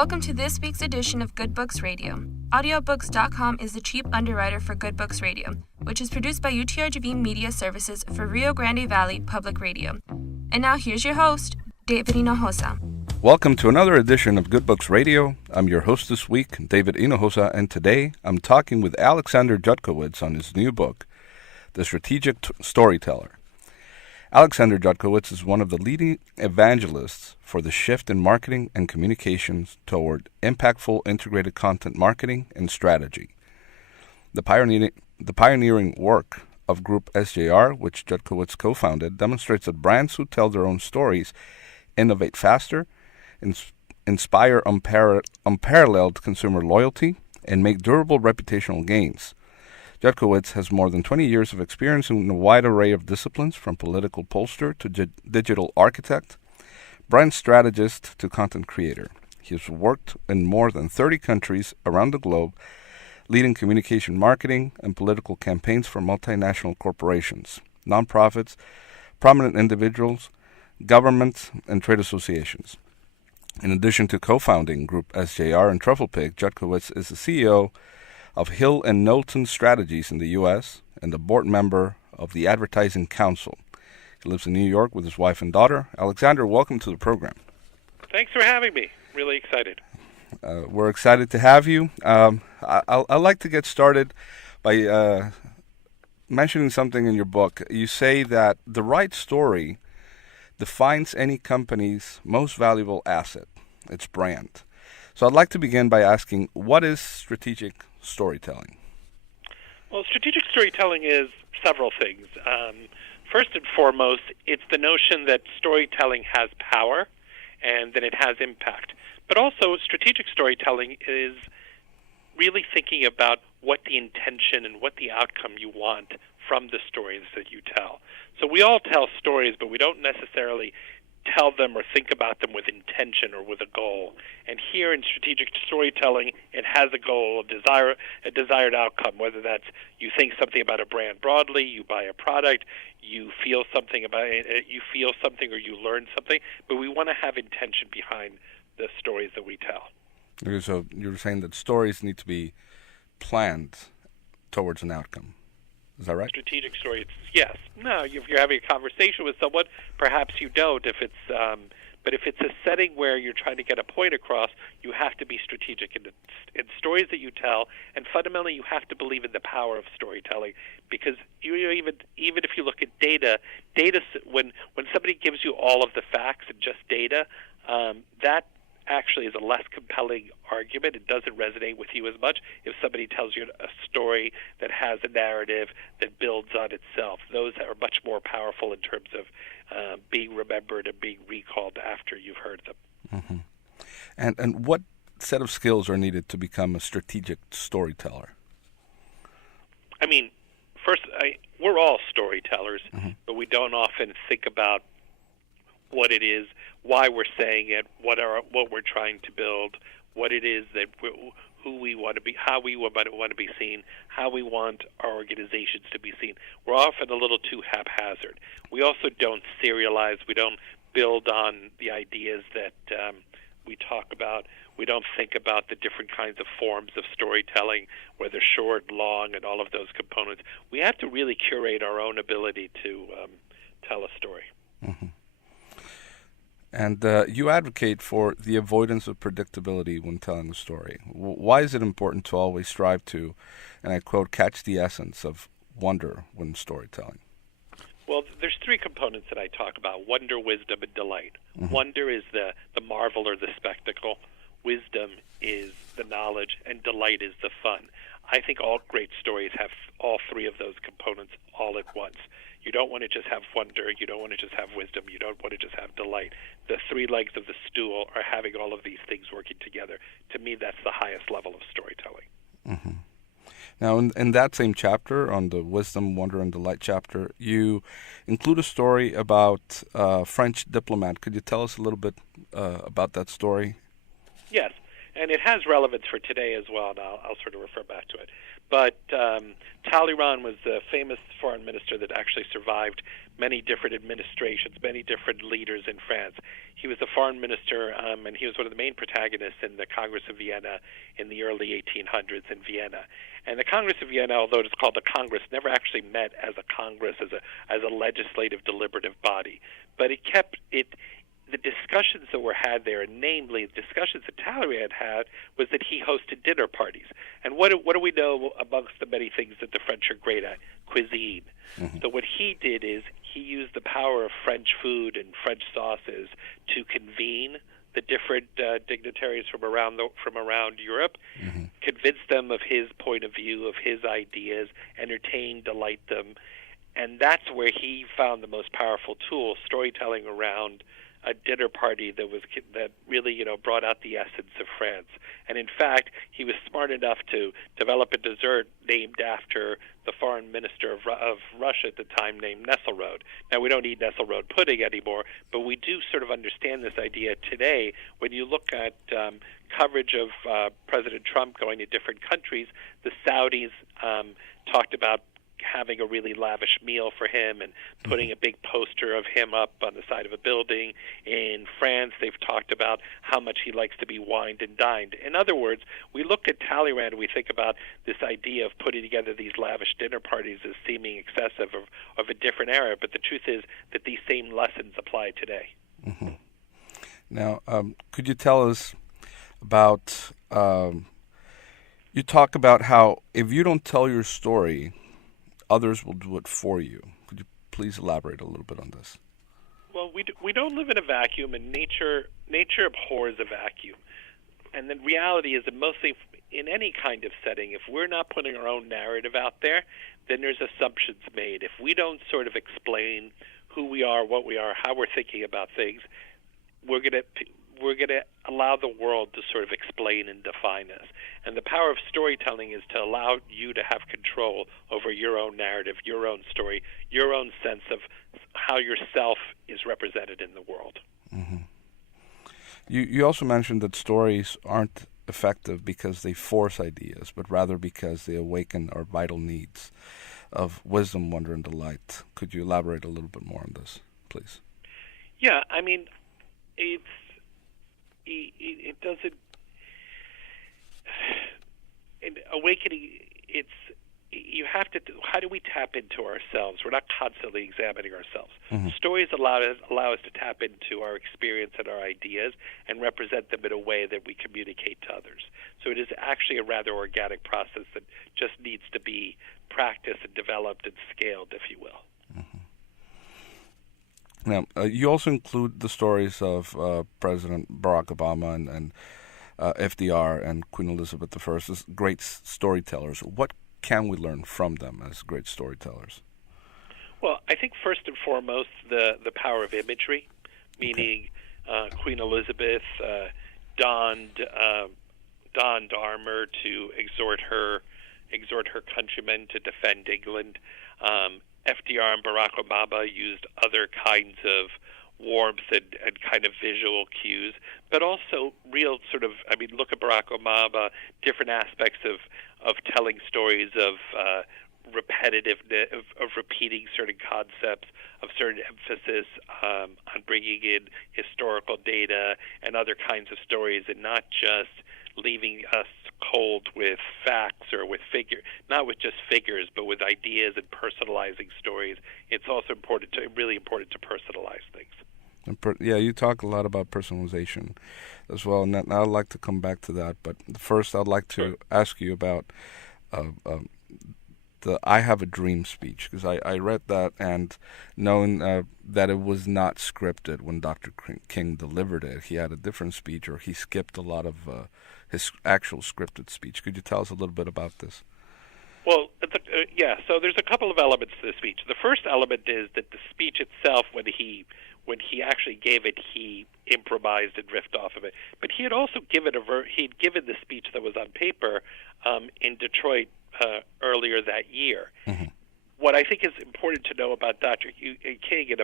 Welcome to this week's edition of Good Books Radio. Audiobooks.com is the cheap underwriter for Good Books Radio, which is produced by UTRGV Media Services for Rio Grande Valley Public Radio. And now here's your host, David Hinojosa. Welcome to another edition of Good Books Radio. I'm your host this week, David Hinojosa, and today I'm talking with Alexander Jutkowitz on his new book, The Strategic Storyteller. Alexander Jutkowitz is one of the leading evangelists for the shift in marketing and communications toward impactful integrated content marketing and strategy. The pioneering work of Group SJR, which Jutkowitz co-founded, demonstrates that brands who tell their own stories innovate faster, inspire unparalleled consumer loyalty, and make durable reputational gains. Jutkowitz has more than 20 years of experience in a wide array of disciplines, from political pollster to digital architect, brand strategist to content creator. He has worked in more than 30 countries around the globe, leading communication marketing and political campaigns for multinational corporations, nonprofits, prominent individuals, governments, and trade associations. In addition to co-founding Group SJR and Truffle Pig, Jutkowitz is the CEO of Hill & Knowlton Strategies in the U.S. and a board member of the Advertising Council. He lives in New York with his wife and daughter. Alexander, welcome to the program. Thanks for having me. Really excited. We're excited to have you. I'd like to get started by mentioning something in your book. You say that the right story defines any company's most valuable asset, its brand. So I'd like to begin by asking, what is strategic storytelling? Well, strategic storytelling is several things. First and foremost, it's the notion that storytelling has power and that it has impact. But also, strategic storytelling is really thinking about what the intention and what the outcome you want from the stories that you tell. So we all tell stories, but we don't necessarily tell them or think about them with intention or with a goal. And here in strategic storytelling, it has a goal, a desired outcome, whether that's you think something about a brand broadly, you buy a product, you feel something about it, you feel something or you learn something, but we want to have intention behind the stories that we tell. Okay, so you're saying that stories need to be planned towards an outcome. Is that right? Strategic stories, yes. No, if you're having a conversation with someone, perhaps you don't. But if it's a setting where you're trying to get a point across, you have to be strategic in stories that you tell, and fundamentally you have to believe in the power of storytelling. Because even if you look at data when somebody gives you all of the facts and just data, that actually is a less compelling argument. It doesn't resonate with you as much if somebody tells you a story that has a narrative that builds on itself. Those are much more powerful in terms of being remembered and being recalled after you've heard them. Mm-hmm. And what set of skills are needed to become a strategic storyteller? I mean, first, we're all storytellers, but we don't often think about what it is, why we're saying it, what we're trying to build, what it is that who we want to be, how we want to be seen, how we want our organizations to be seen. We're often a little too haphazard. We also don't serialize. We don't build on the ideas that we talk about. We don't think about the different kinds of forms of storytelling, whether short, long, and all of those components. We have to really curate our own ability to tell a story. Mm-hmm. And you advocate for the avoidance of predictability when telling a story. Why is it important to always strive to, and I quote, catch the essence of wonder when storytelling? Well, there's three components that I talk about: wonder, wisdom, and delight. Mm-hmm. Wonder is the marvel or the spectacle. Wisdom is the knowledge, and delight is the fun. I think all great stories have all three of those components all at once. You don't want to just have wonder. You don't want to just have wisdom. You don't want to just have delight. The three legs of the stool are having all of these things working together. To me, that's the highest level of storytelling. Mm-hmm. Now, in that same chapter, on the wisdom, wonder, and delight chapter, you include a story about a French diplomat. Could you tell us a little bit about that story? Yes, and it has relevance for today as well, and I'll sort of refer back to it. But Talleyrand was the famous foreign minister that actually survived many different administrations, many different leaders in France. He was the foreign minister, and he was one of the main protagonists in the Congress of Vienna in the early 1800s in Vienna. And the Congress of Vienna, although it's called the Congress, never actually met as a Congress, as a legislative deliberative body. But the discussions that were had there, and namely the discussions that Talleyrand had, was that he hosted dinner parties. And what do we know amongst the many things that the French are great at? Cuisine. Mm-hmm. So what he did is he used the power of French food and French sauces to convene the different dignitaries from around Europe, mm-hmm. convince them of his point of view, of his ideas, entertain, delight them. And that's where he found the most powerful tool, storytelling around a dinner party that really brought out the essence of France. And in fact, he was smart enough to develop a dessert named after the foreign minister of Russia at the time, named Nesselrode. Now, we don't eat Nesselrode pudding anymore, but we do sort of understand this idea today. When you look at coverage of President Trump going to different countries, the Saudis talked about having a really lavish meal for him and putting a big poster of him up on the side of a building. In France, they've talked about how much he likes to be wined and dined. In other words, we look at Talleyrand and we think about this idea of putting together these lavish dinner parties as seeming excessive of a different era, but the truth is that these same lessons apply today. Mm-hmm. Now, could you tell us about, you talk about how if you don't tell your story, others will do it for you. Could you please elaborate a little bit on this? Well, we don't live in a vacuum, and nature abhors a vacuum. And the reality is that mostly in any kind of setting, if we're not putting our own narrative out there, then there's assumptions made. If we don't sort of explain who we are, what we are, how we're thinking about things, we're going to allow the world to sort of explain and define us. And the power of storytelling is to allow you to have control over your own narrative, your own story, your own sense of how yourself is represented in the world. Mm-hmm. You also mentioned that stories aren't effective because they force ideas, but rather because they awaken our vital needs of wisdom, wonder, and delight. Could you elaborate a little bit more on this, please? Yeah, I mean, it doesn't. Awakening, you have to. How do we tap into ourselves? We're not constantly examining ourselves. Mm-hmm. Stories allow us to tap into our experience and our ideas and represent them in a way that we communicate to others. So it is actually a rather organic process that just needs to be practiced and developed and scaled, if you will. Mm-hmm. Now, you also include the stories of President Barack Obama and FDR and Queen Elizabeth I as great storytellers. What can we learn from them as great storytellers? Well, I think first and foremost the power of imagery, meaning Queen Elizabeth donned armor to exhort her countrymen to defend England. FDR and Barack Obama used other kinds of warmth and kind of visual cues, but also real sort of, I mean, look at Barack Obama, different aspects of telling stories of repetitiveness, of repeating certain concepts, of certain emphasis on bringing in historical data and other kinds of stories, and not just leaving us cold with facts or with not with just figures, but with ideas and personalizing stories. It's also really important to personalize things. You talk a lot about personalization as well, and I'd like to come back to that. But first, I'd like to ask you about the "I Have a Dream" speech, because I read that, and knowing that it was not scripted when Dr. King delivered it, he had a different speech, or he skipped a lot of his actual scripted speech. Could you tell us a little bit about this? Well, so there's a couple of elements to the speech. The first element is that the speech itself, when he actually gave it, he improvised and riffed off of it. But he had also given he'd given the speech that was on paper in Detroit earlier that year. Mm-hmm. What I think is important to know about Dr. King and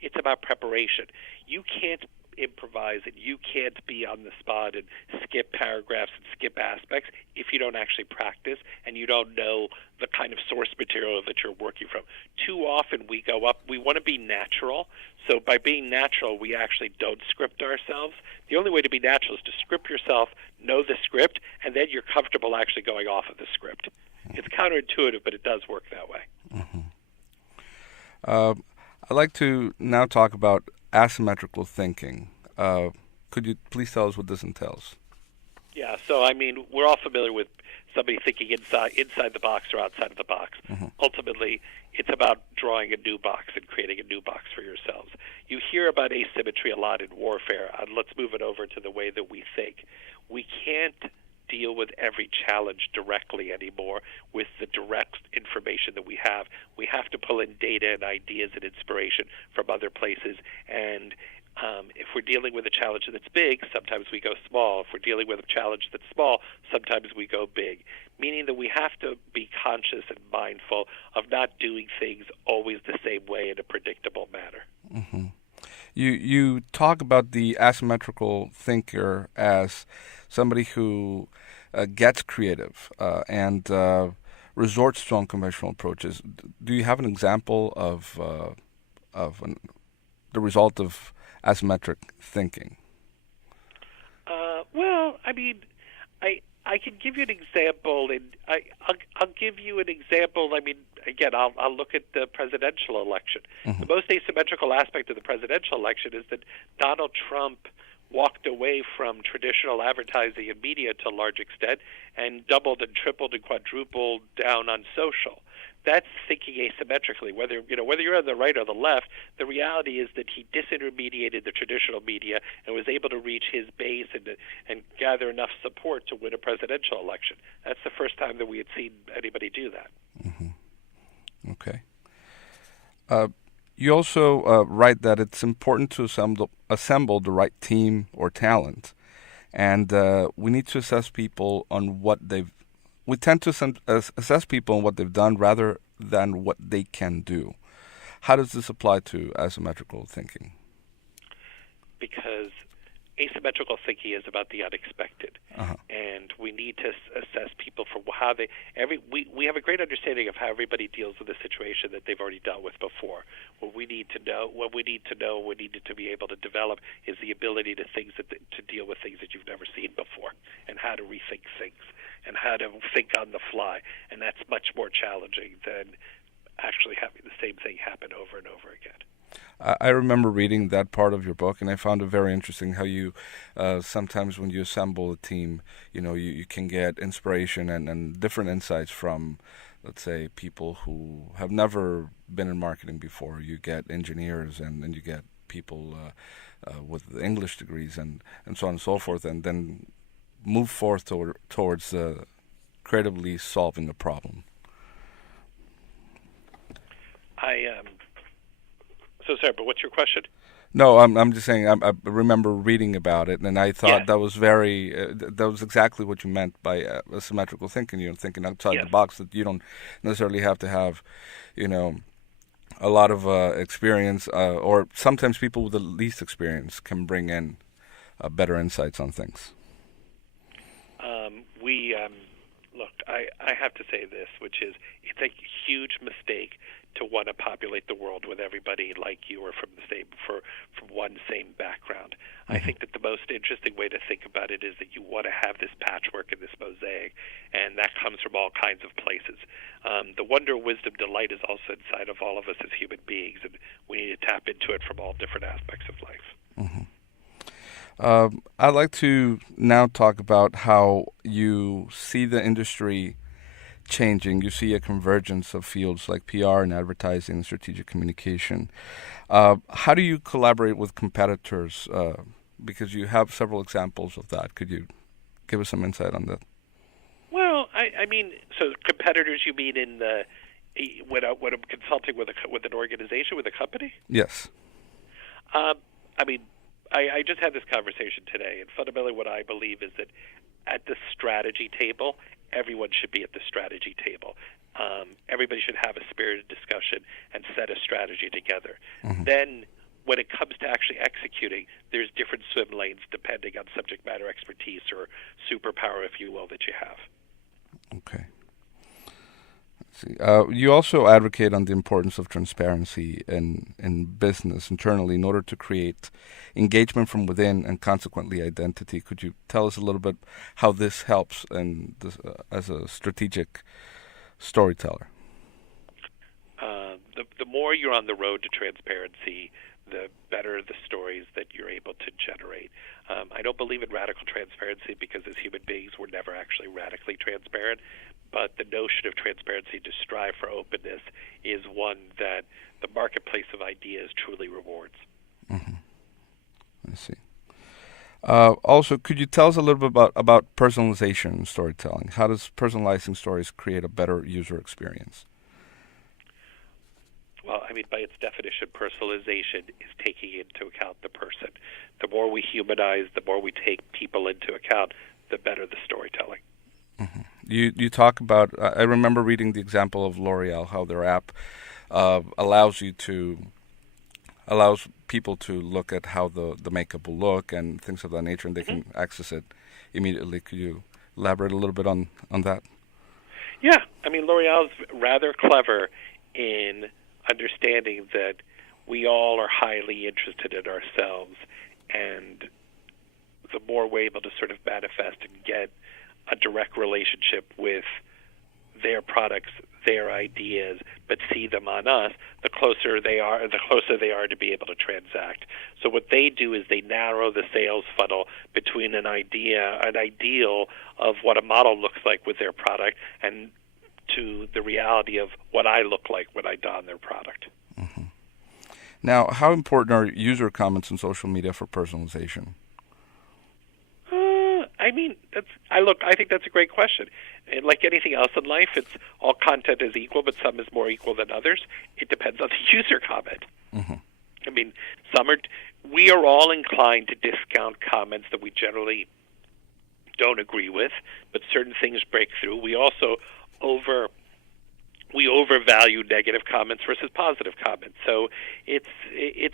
it's about preparation. You can't improvise, and you can't be on the spot and skip paragraphs and skip aspects if you don't actually practice and you don't know the kind of source material that you're working from. Too often we want to be natural. So by being natural, we actually don't script ourselves. The only way to be natural is to script yourself, know the script, and then you're comfortable actually going off of the script. It's counterintuitive, but it does work that way. I'd like to now talk about asymmetrical thinking. Could you please tell us what this entails? Yeah, so I mean, we're all familiar with somebody thinking inside the box or outside of the box. Ultimately, it's about drawing a new box and creating a new box for yourselves. You hear about asymmetry a lot in warfare. Let's move it over to the way that we think. We can't deal with every challenge directly anymore with the direct information that we have. We have to pull in data and ideas and inspiration from other places. And if we're dealing with a challenge that's big, sometimes we go small. If we're dealing with a challenge that's small, sometimes we go big, meaning that we have to be conscious and mindful of not doing things always the same way in a predictable manner. You talk about the asymmetrical thinker as somebody who gets creative and resorts to unconventional approaches. Do you have an example of the result of asymmetric thinking? Well, I mean, I can give you an example, and I'll give you an example. I mean, again, I'll look at the presidential election. The most asymmetrical aspect of the presidential election is that Donald Trump walked away from traditional advertising and media to a large extent and doubled and tripled and quadrupled down on social. That's thinking asymmetrically. Whether you're on the right or the left, the reality is that he disintermediated the traditional media and was able to reach his base and gather enough support to win a presidential election. That's the first time that we had seen anybody do that. Okay. You also write that it's important to assemble the right team or talent, and we need to assess people on what they've. We tend to assess people on what they've done rather than what they can do. How does this apply to asymmetrical thinking? Because asymmetrical thinking is about the unexpected, and we need to assess people for how they. We have a great understanding of how everybody deals with a situation that they've already dealt with before. What we need to know, we need to be able to develop is the ability to deal with things that you've never seen before, and how to rethink things, and how to think on the fly, and that's much more challenging than actually having the same thing happen over and over again. I remember reading that part of your book, and I found it very interesting how you sometimes when you assemble a team, you can get inspiration and different insights from, let's say, people who have never been in marketing before. You get engineers and you get people with English degrees and so on and so forth, and then move forth towards creatively solving a problem. So sorry, but what's your question? No, I'm just saying. I remember reading about it, and I thought that was that was exactly what you meant by asymmetrical thinking. Thinking outside the box. That you don't necessarily have to have, a lot of experience, or sometimes people with the least experience can bring in better insights on things. Look, I have to say this, which is it's a huge mistake to want to populate the world with everybody like you or from one same background. I think that the most interesting way to think about it is that you want to have this patchwork and this mosaic, and that comes from all kinds of places. The wonder, wisdom, delight is also inside of all of us as human beings, and we need to tap into it from all different aspects of life. I'd like to now talk about how you see the industry changing. You see a convergence of fields like PR and advertising and strategic communication. How do you collaborate with competitors? Because you have several examples of that. Could you give us some insight on that? Well, I mean, so competitors, you mean when I'm consulting with an organization, with a company? Yes. I mean, I just had this conversation today, and fundamentally what I believe is that at the strategy table, everyone should be at the strategy table. Everybody should have a spirited discussion and set a strategy together. Then when it comes to actually executing, there's different swim lanes depending on subject matter expertise or superpower, if you will, that you have. Okay. You also advocate on the importance of transparency in business internally in order to create engagement from within and consequently identity. Could you tell us a little bit how this helps as a strategic storyteller? The more you're on the road to transparency, the better the stories that you're able to generate. I don't believe in radical transparency because as human beings, we're never actually radically transparent. But the notion of transparency to strive for openness is one that the marketplace of ideas truly rewards. Mm-hmm. I see. Also, could you tell us a little bit about personalization in storytelling? How does personalizing stories create a better user experience? Well, I mean, by its definition, personalization is taking into account the person. The more we humanize, the more we take people into account, the better the storytelling. Mm-hmm. You talk about, I remember reading the example of L'Oreal, how their app allows people to look at how the makeup will look and things of that nature, and they can access it immediately. Could you elaborate a little bit on that? Yeah. I mean, L'Oreal's rather clever in understanding that we all are highly interested in ourselves, and the more we're able to sort of manifest and get a direct relationship with their products, their ideas, but see them on us, the closer they are to be able to transact. So what they do is they narrow the sales funnel between an ideal of what a model looks like with their product and to the reality of what I look like when I don their product. Mm-hmm. Now, how important are user comments on social media for personalization? I think that's a great question. And like anything else in life, it's all content is equal, but some is more equal than others. It depends on the user comment. Mm-hmm. I mean, we are all inclined to discount comments that we generally don't agree with, but certain things break through. We also overvalue negative comments versus positive comments. So it's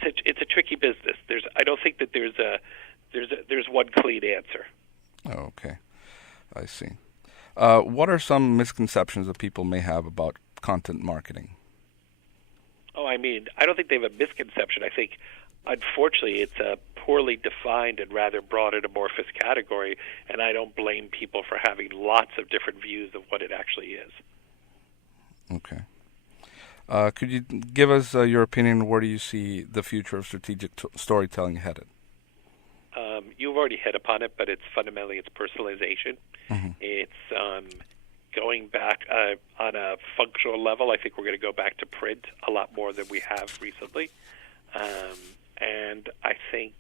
a tricky business. I don't think that there's one clean answer. Oh, okay. I see. What are some misconceptions that people may have about content marketing? Oh, I mean, I don't think they have a misconception. I think, unfortunately, it's a poorly defined and rather broad and amorphous category, and I don't blame people for having lots of different views of what it actually is. Okay. Could you give us your opinion? Where do you see the future of strategic storytelling headed? You've already hit upon it, but it's personalization. Mm-hmm. It's going back on a functional level. I think we're going to go back to print a lot more than we have recently. And I think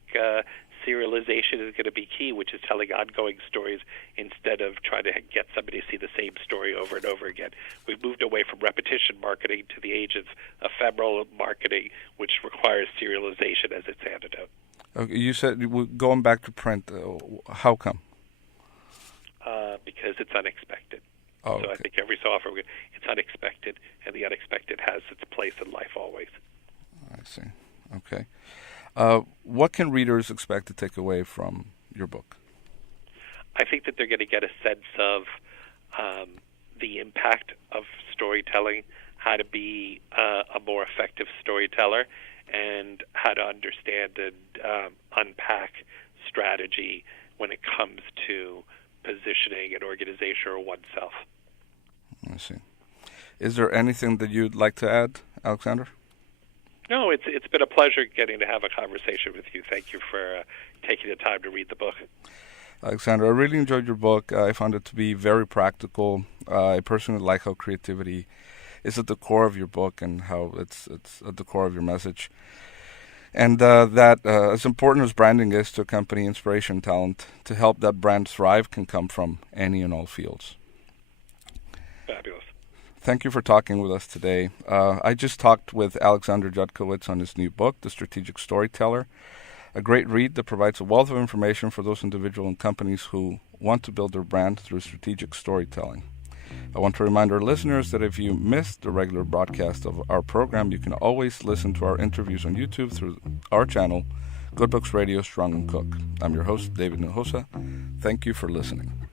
serialization is going to be key, which is telling ongoing stories instead of trying to get somebody to see the same story over and over again. We've moved away from repetition marketing to the age of ephemeral marketing, which requires serialization as its antidote. Okay, you said going back to print. How come? Because it's unexpected. Oh, so I think every so often it's unexpected, and the unexpected has its place in life always. I see. Okay. What can readers expect to take away from your book? I think that they're going to get a sense of the impact of storytelling, how to be a more effective storyteller, and how to understand and unpack strategy when it comes to positioning an organization or oneself. I see. Is there anything that you'd like to add, Alexander? No, it's been a pleasure getting to have a conversation with you. Thank you for taking the time to read the book. Alexander, I really enjoyed your book. I found it to be very practical. I personally like how creativity is at the core of your book and how it's at the core of your message. And that as important as branding is to a company, inspiration, talent, to help that brand thrive can come from any and all fields. Fabulous. Thank you for talking with us today. I just talked with Alexander Jutkowitz on his new book, The Strategic Storyteller, a great read that provides a wealth of information for those individuals and companies who want to build their brand through strategic storytelling. I want to remind our listeners that if you missed the regular broadcast of our program, you can always listen to our interviews on YouTube through our channel, Good Books Radio, Strong and Cook. I'm your host, David Hinojosa. Thank you for listening.